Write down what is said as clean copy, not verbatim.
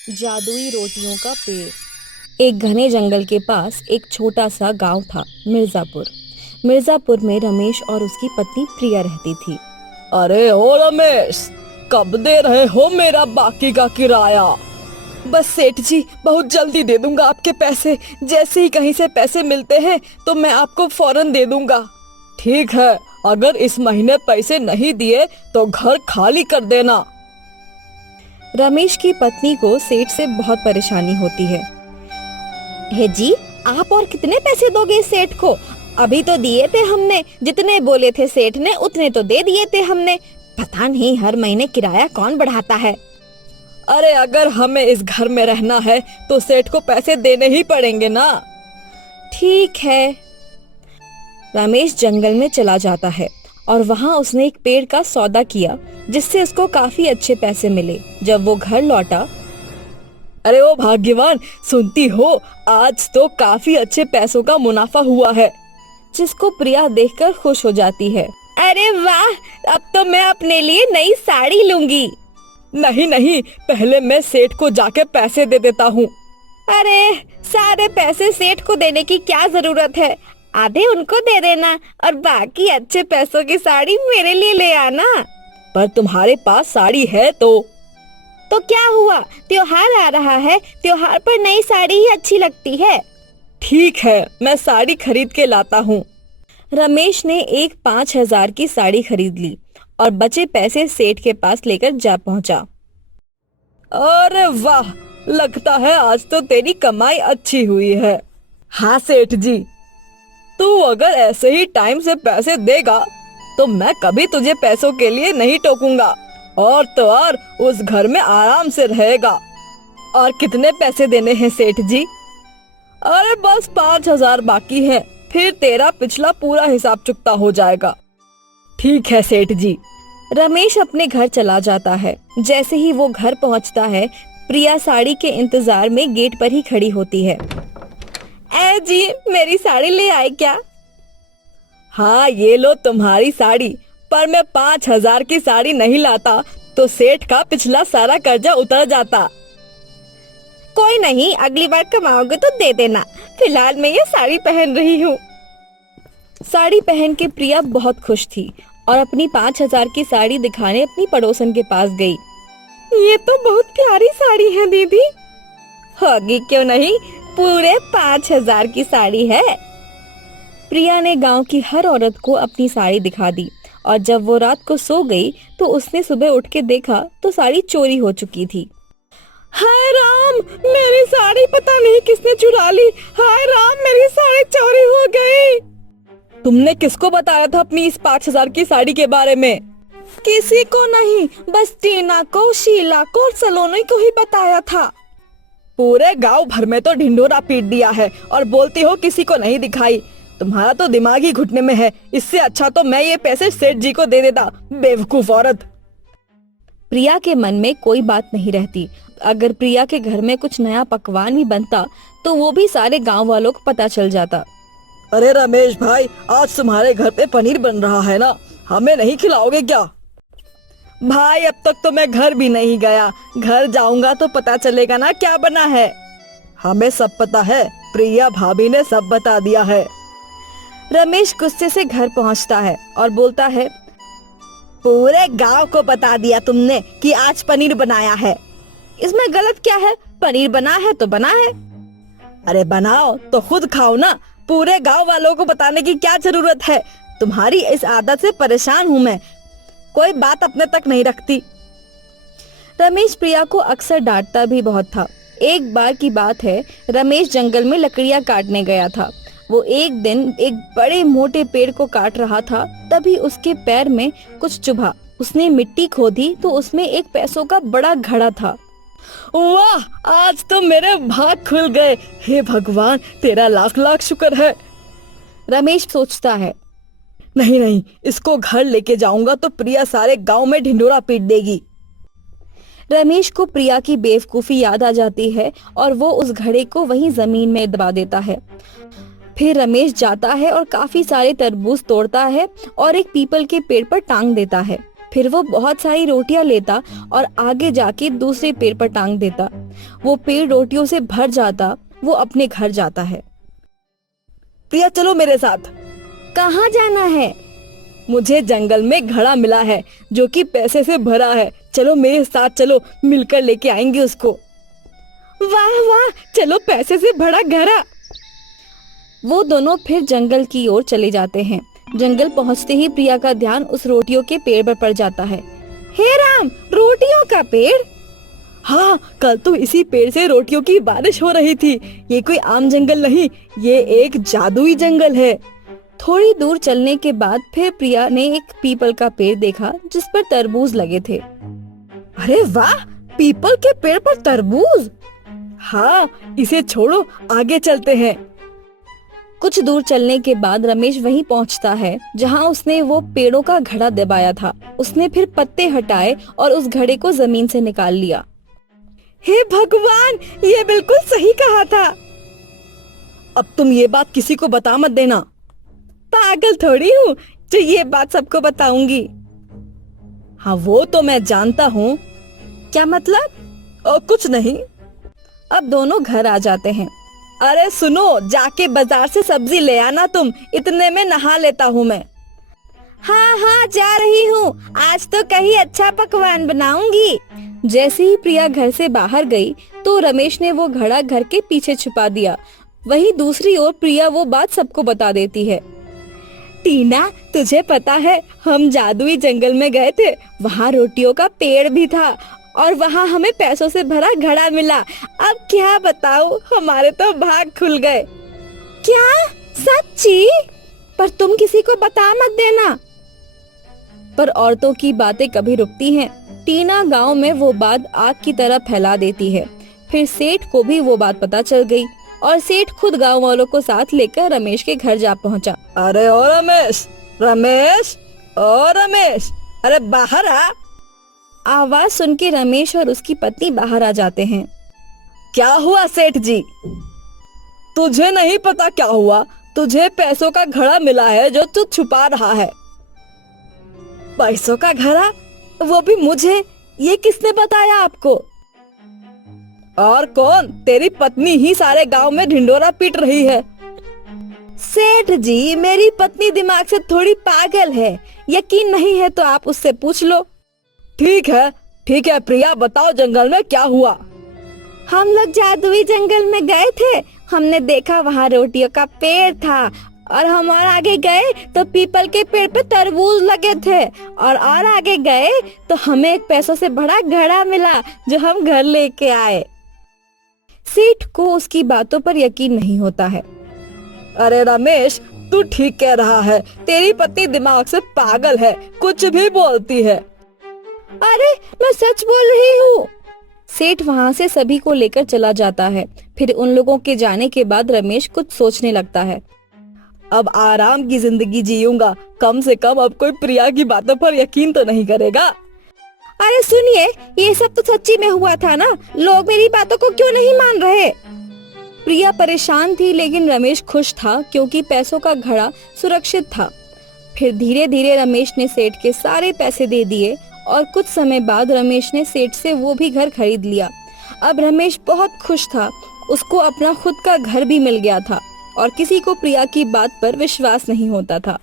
जादुई रोटियों का पेड़। एक घने जंगल के पास एक छोटा सा गांव था, मिर्जापुर। मिर्जापुर में रमेश और उसकी पत्नी प्रिया रहती थी। अरे ओ रमेश, कब दे रहे हो मेरा बाकी का किराया? बस सेठ जी, बहुत जल्दी दे दूंगा आपके पैसे। जैसे ही कहीं से पैसे मिलते हैं तो मैं आपको फौरन दे दूंगा। ठीक है, अगर इस महीने पैसे नहीं दिए तो घर खाली कर देना। रमेश की पत्नी को सेठ से बहुत परेशानी होती है। हे जी, आप और कितने पैसे दोगे सेठ को? अभी तो दिए थे हमने, जितने बोले थे सेठ ने उतने तो दे दिए थे हमने। पता नहीं हर महीने किराया कौन बढ़ाता है। अरे अगर हमें इस घर में रहना है तो सेठ को पैसे देने ही पड़ेंगे ना। ठीक है। रमेश जंगल में चला जाता है और वहाँ उसने एक पेड़ का सौदा किया, जिससे उसको काफी अच्छे पैसे मिले। जब वो घर लौटा, अरे ओ भाग्यवान, सुनती हो, आज तो काफी अच्छे पैसों का मुनाफा हुआ है। जिसको प्रिया देखकर खुश हो जाती है। अरे वाह, अब तो मैं अपने लिए नई साड़ी लूंगी। नहीं नहीं, पहले मैं सेठ को जाके पैसे दे देता हूँ। अरे सारे पैसे सेठ को देने की क्या जरूरत है? आधे उनको दे देना और बाकी अच्छे पैसों की साड़ी मेरे लिए ले आना। पर तुम्हारे पास साड़ी है तो क्या हुआ? त्योहार आ रहा है, त्योहार पर नई साड़ी ही अच्छी लगती है। ठीक है, मैं साड़ी खरीद के लाता हूँ। रमेश ने एक 5,000 की साड़ी खरीद ली और बचे पैसे सेठ के पास लेकर जा पहुंचा। अरे वाह, लगता है आज तो तेरी कमाई अच्छी हुई है। हाँ सेठ जी, तू अगर ऐसे ही टाइम से पैसे देगा तो मैं कभी तुझे पैसों के लिए नहीं टोकूंगा, और तो और उस घर में आराम से रहेगा। और कितने पैसे देने हैं सेठ जी? अरे बस 5,000 बाकी है, फिर तेरा पिछला पूरा हिसाब चुकता हो जाएगा। ठीक है सेठ जी। रमेश अपने घर चला जाता है। जैसे ही वो घर पहुंचता है, प्रिया साड़ी के इंतजार में गेट पर ही खड़ी होती है। ए जी, मेरी साड़ी ले आए क्या? हाँ, ये लो तुम्हारी साड़ी, पर मैं 5,000 की साड़ी नहीं लाता तो सेठ का पिछला सारा कर्जा उतर जाता। कोई नहीं, अगली बार कमाओगे तो दे देना। फिलहाल मैं ये साड़ी पहन रही हूँ। साड़ी पहन के प्रिया बहुत खुश थी और अपनी 5,000 की साड़ी दिखाने अपनी पड़ोसन के पास गई। ये तो बहुत प्यारी साड़ी है दीदी। होगी क्यों नहीं, पूरे 5,000 की साड़ी है। प्रिया ने गांव की हर औरत को अपनी साड़ी दिखा दी और जब वो रात को सो गई तो उसने सुबह उठ के देखा तो साड़ी चोरी हो चुकी थी। हाय राम, मेरी साड़ी पता नहीं किसने चुरा ली। हाय राम, मेरी साड़ी चोरी हो गई। तुमने किसको बताया था अपनी इस 5,000 की साड़ी के बारे में? किसी को नहीं, बस टीना को, शीला को और सलोनी को ही बताया था। पूरे गांव भर में तो ढिंढोरा पीट दिया है और बोलती हो किसी को नहीं दिखाई। तुम्हारा तो दिमाग ही घुटने में है। इससे अच्छा तो मैं ये पैसे सेठ जी को दे देता, बेवकूफ औरत। प्रिया के मन में कोई बात नहीं रहती। अगर प्रिया के घर में कुछ नया पकवान भी बनता तो वो भी सारे गांव वालों को पता चल जाता। अरे रमेश भाई, आज तुम्हारे घर पे पनीर बन रहा है ना, हमें नहीं खिलाओगे क्या? भाई अब तक तो मैं घर भी नहीं गया, घर जाऊंगा तो पता चलेगा ना क्या बना है। हमें सब पता है, प्रिया भाभी ने सब बता दिया है। रमेश गुस्से से घर पहुंचता है और बोलता है, पूरे गांव को बता दिया तुमने कि आज पनीर बनाया है। इसमें गलत क्या है? पनीर बना है तो बना है। अरे बनाओ तो खुद खाओ ना, पूरे गांव वालों को बताने की क्या जरूरत है? तुम्हारी इस आदत से परेशान हूँ मैं, कोई बात अपने तक नहीं रखती। रमेश प्रिया को अक्सर डांटता भी बहुत था। एक बार की बात है, रमेश जंगल में लकड़ियां काटने गया था। वो एक दिन एक बड़े मोटे पेड़ को काट रहा था, तभी उसके पैर में कुछ चुभा। उसने मिट्टी खोदी तो उसमें एक पैसों का बड़ा घड़ा था। वाह, आज तो मेरे भाग खुल गए। हे भगवान, तेरा लाख लाख शुक्र है। रमेश सोचता है, नहीं नहीं, इसको घर लेके जाऊंगा तो प्रिया सारे गांव में ढिंढोरा पीट देगी। रमेश को प्रिया की बेवकूफी याद आ जाती है और वो उस घड़े को वहीं जमीन में दबा देता है। फिर रमेश जाता है और काफी सारे तरबूज तोड़ता है और एक पीपल के पेड़ पर टांग देता है। फिर वो बहुत सारी रोटियां लेता और आगे जाके दूसरे पेड़ पर टांग देता। वो पेड़ रोटियों से भर जाता। वो अपने घर जाता है। प्रिया चलो मेरे साथ। कहाँ जाना है? मुझे जंगल में घड़ा मिला है जो कि पैसे से भरा है। चलो मेरे साथ चलो, मिलकर लेके आएंगे उसको। वाह वाह, चलो पैसे से भरा घड़ा। वो दोनों फिर जंगल की ओर चले जाते हैं। जंगल पहुंचते ही प्रिया का ध्यान उस रोटियों के पेड़ पर पड़ जाता है। हे राम, रोटियों का पेड़? हाँ, कल तो इसी पेड़ से रोटियों की बारिश हो रही थी। ये कोई आम जंगल नहीं, ये एक जादुई जंगल है। थोड़ी दूर चलने के बाद फिर प्रिया ने एक पीपल का पेड़ देखा जिस पर तरबूज लगे थे। अरे वाह, पीपल के पेड़ पर तरबूज। हाँ, इसे छोड़ो, आगे चलते हैं। कुछ दूर चलने के बाद रमेश वहीं पहुंचता है जहां उसने वो पेड़ों का घड़ा दबाया था। उसने फिर पत्ते हटाए और उस घड़े को जमीन से निकाल लिया। हे भगवान, ये बिल्कुल सही कहा था। अब तुम ये बात किसी को बता मत देना। पागल थोड़ी हूँ जो ये बात सबको बताऊंगी। हाँ, वो तो मैं जानता हूँ। क्या मतलब? कुछ नहीं। अब दोनों घर आ जाते हैं। अरे सुनो, जाके बाजार से सब्जी ले आना तुम, इतने में नहा लेता हूँ मैं। हाँ हाँ, जा रही हूँ। आज तो कहीं अच्छा पकवान बनाऊंगी। जैसे ही प्रिया घर से बाहर गई तो रमेश ने वो घड़ा घर के पीछे छुपा दिया। वहीं दूसरी ओर प्रिया वो बात सबको बता देती है। टीना, तुझे पता है, हम जादुई जंगल में गए थे। वहाँ रोटियों का पेड़ भी था और वहाँ हमें पैसों से भरा घड़ा मिला। अब क्या बताऊं, हमारे तो भाग खुल गए। क्या? सच्ची? पर तुम किसी को बता मत देना। पर औरतों की बातें कभी रुकती हैं। टीना गांव में वो बात आग की तरह फैला देती है। फिर सेठ को भी वो बात पता चल गई और सेठ खुद गांव वालों को साथ लेकर रमेश के घर जा पहुंचा। अरे ओ रमेश, रमेश, ओ रमेश, अरे बाहर आ। आवाज सुन के रमेश और उसकी पत्नी बाहर आ जाते हैं। क्या हुआ सेठ जी? तुझे नहीं पता क्या हुआ? तुझे पैसों का घड़ा मिला है जो तू छुपा रहा है। पैसों का घड़ा? वो भी मुझे? ये किसने बताया आपको? और कौन? तेरी पत्नी ही सारे गांव में ढिंडोरा पीट रही है। सेठ जी, मेरी पत्नी दिमाग से थोड़ी पागल है। यकीन नहीं है तो आप उससे पूछ लो। ठीक है प्रिया, बताओ जंगल में क्या हुआ? हम लोग जादुई जंगल में गए थे। हमने देखा वहाँ रोटियों का पेड़ था और हम और आगे गए तो पीपल के पेड़ पे तरबूज लगे थे और आगे गए तो हमें एक पैसों से भरा घड़ा मिला जो हम घर लेके आए। सेठ को उसकी बातों पर यकीन नहीं होता है। अरे रमेश, तू ठीक कह रहा है। तेरी पत्नी दिमाग से पागल है, कुछ भी बोलती है। अरे मैं सच बोल रही हूँ। सेठ वहाँ से सभी को लेकर चला जाता है। फिर उन लोगों के जाने के बाद रमेश कुछ सोचने लगता है। अब आराम की जिंदगी जीऊंगा। कम से कम अब कोई प्रिया की बातों पर यकीन तो नहीं करेगा। अरे सुनिए, ये सब तो सच्ची में हुआ था ना। लोग मेरी बातों को क्यों नहीं मान रहे? प्रिया परेशान थी लेकिन रमेश खुश था क्योंकि पैसों का घड़ा सुरक्षित था। फिर धीरे धीरे रमेश ने सेठ के सारे पैसे दे दिए और कुछ समय बाद रमेश ने सेठ से वो भी घर खरीद लिया। अब रमेश बहुत खुश था। उसको अपना खुद का घर भी मिल गया था और किसी को प्रिया की बात पर विश्वास नहीं होता था।